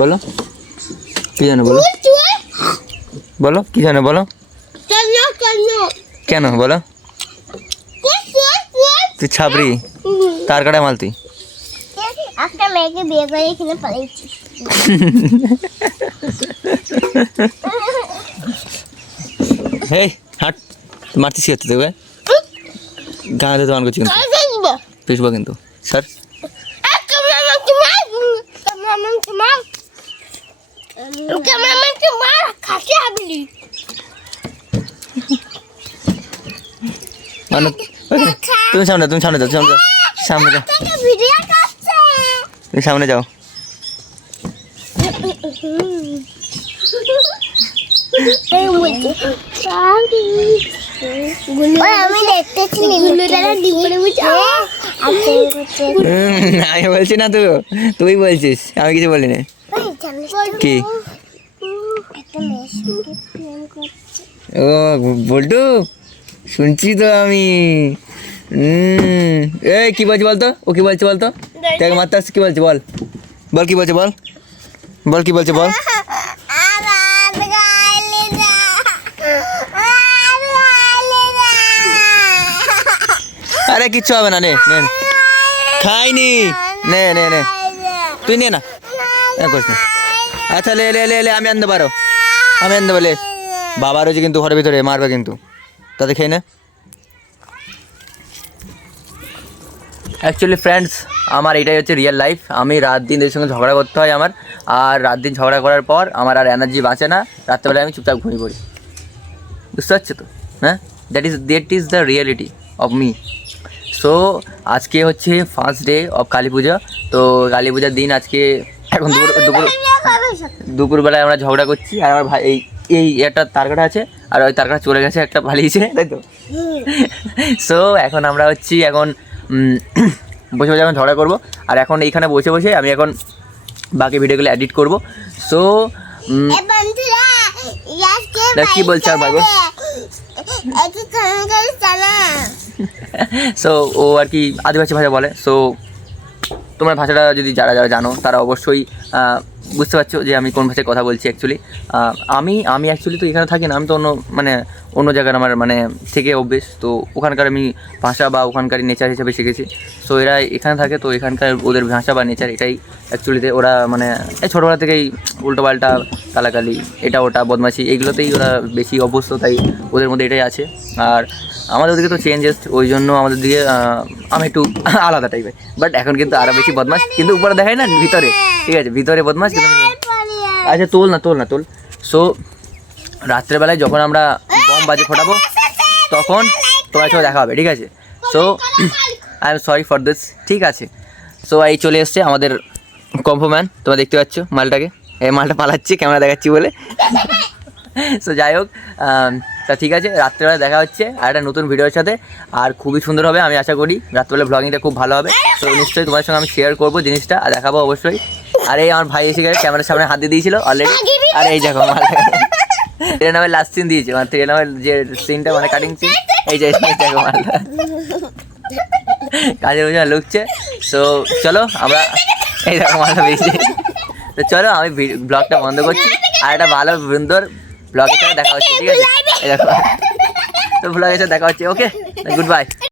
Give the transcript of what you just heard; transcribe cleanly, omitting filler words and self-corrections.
বলো কি জানো, বলো বলো কি জানো, বলো কেন বলো? তুই ছাবরি, তার কাটায় মাল তুই। একটা মেয়েকে বিয়ে করে এখানে পালিয়েছি। হেই হাট, মারতেছি হচ্ছে দেখবে গাঁদে দোকান করছি কিন্তু পিসবো কিন্তু স্যার। তুমি সামনে, তুমি সামনে যাও, সামনে যাও, সামনে যাও, তুমি সামনে যাও। আমি বলছি না, তুই বলছিস, আমি কিছু বলিনি। কি ও বল্টু, শুনছি তো আমি। এই কি বলছি বলতো, ও কি বলছে বলতো, তাকে মারতে আসছে, কি বলছে বল, বল কি বলছে বল, বল কি বলছে বল। আরে কিচ্ছু হবে না, নে নে, খাইনি, নে নে নে, তুই নে না, করিস না। আচ্ছা লে লে লে লে, আমি আনতে পারো, আমি আনতে বলে। বাবা রয়েছে কিন্তু ঘরের ভিতরে, মারবে কিন্তু, তাতে খেয়ে নে। অ্যাকচুয়ালি ফ্রেন্ডস, আমার এটাই হচ্ছে রিয়েল লাইফ। আমি রাত দিন এদের সঙ্গে ঝগড়া করতে হয় আমার, আর রাত দিন ঝগড়া করার পর আমার আর এনার্জি বাঁচে না, রাত্রেবেলায় আমি চুপচাপ ঘুমিয়ে পড়ি। বুঝতে পারছো তো? হ্যাঁ, that is the reality of me. So আজকে হচ্ছে ফার্স্ট ডে অফ কালী পূজা। তো কালী পূজার দিন আজকে, এখন দুপুরবেলায় আমরা ঝগড়া করছি, আর আমার ভাই এই একটা তারকাটা আছে, আর ওই তারকাটা চলে গেছে, একটা পালিয়েছে, তাই তো। সো এখন আমরা হচ্ছি, এখন বসে বসে এখন ঝগড়া করবো, আর এখন এইখানে বসে বসে আমি এখন বাকি ভিডিওগুলো এডিট করবো। সো কি বলছে আর ভাই বল। সো ও আর কি আদিবাসী ভাষা বলে। সো তোমার ভাষাটা যদি যারা যারা জানো তারা অবশ্যই বুঝতে পারছো যে আমি কোন ভাষায় কথা বলছি। অ্যাকচুয়ালি আমি অ্যাকচুয়ালি তো এখানে থাকি না, আমি তো অন্য জায়গার আমার থেকে অভ্যেস। তো ওখানকার আমি ভাষা বা ওখানকার নেচার হিসেবে শিখেছি। সো এরা এখানে থাকে, তো এখানকার ওদের ভাষা বা নেচার এটাই অ্যাকচুয়ালিতে ওরা ছোটোবেলা থেকেই উল্টোপাল্টা, কালাকালি, এটা ওটা, বদমাশি, এগুলোতেই ওরা বেশি অভ্যস্ত, তাই ওদের মধ্যে এটাই আছে। আর আমাদের দিকে তো চেঞ্জেস, ওই জন্য আমাদের দিকে আমি একটু আলাদা টাইপের, বাট এখন কিন্তু আরও বেশি বদমাশ, কিন্তু উপরে দেখায় না, ভিতরে ঠিক আছে, ভিতরে বদমাশ কিন্তু। আচ্ছা তোল না। সো রাত্রেবেলায় যখন আমরা বম বাজে ফোটাবো, তখন তোমার সাথে দেখা হবে, ঠিক আছে? So I am sorry for this, ঠিক আছে? সো এই চলে এসছে আমাদের কম্পোম্যান, তোমরা দেখতে পাচ্ছ মালটাকে, এই মালটা পালাচ্ছে ক্যামেরা দেখাচ্ছি বলে। সো যাই হোক, তা ঠিক আছে, রাত্রেবেলা দেখা হচ্ছে আর একটা নতুন ভিডিওর সাথে, আর খুবই সুন্দর হবে, আমি আশা করি রাত্রেবেলা ব্লগিংটা খুব ভালো হবে। তো নিশ্চয়ই তোমার সঙ্গে আমি শেয়ার করবো জিনিসটা, আর দেখাবো অবশ্যই। আর এই আমার ভাই এসে গেছে, ক্যামেরার সামনে হাত দিয়ে দিয়েছিল অলরেডি, আর এই দেখো মাল ট্রেন নামের লাস্ট সিন দিয়েছে, ট্রেন নামের যে সিনটা, কাটিং সিন, এই যে দেখো মালটা কাজে বুঝে লুকছে। সো চলো আমরা, এই দেখো মালটা বেশি। তো চলো আমি ব্লগটা বন্ধ করছি, আর একটা ভালো সুন্দর ব্লগের সাথে দেখা হচ্ছে, ঠিক আছে? এই দেখো, তো ব্লগের সাথে দেখা হচ্ছে, ওকে, গুড বাই।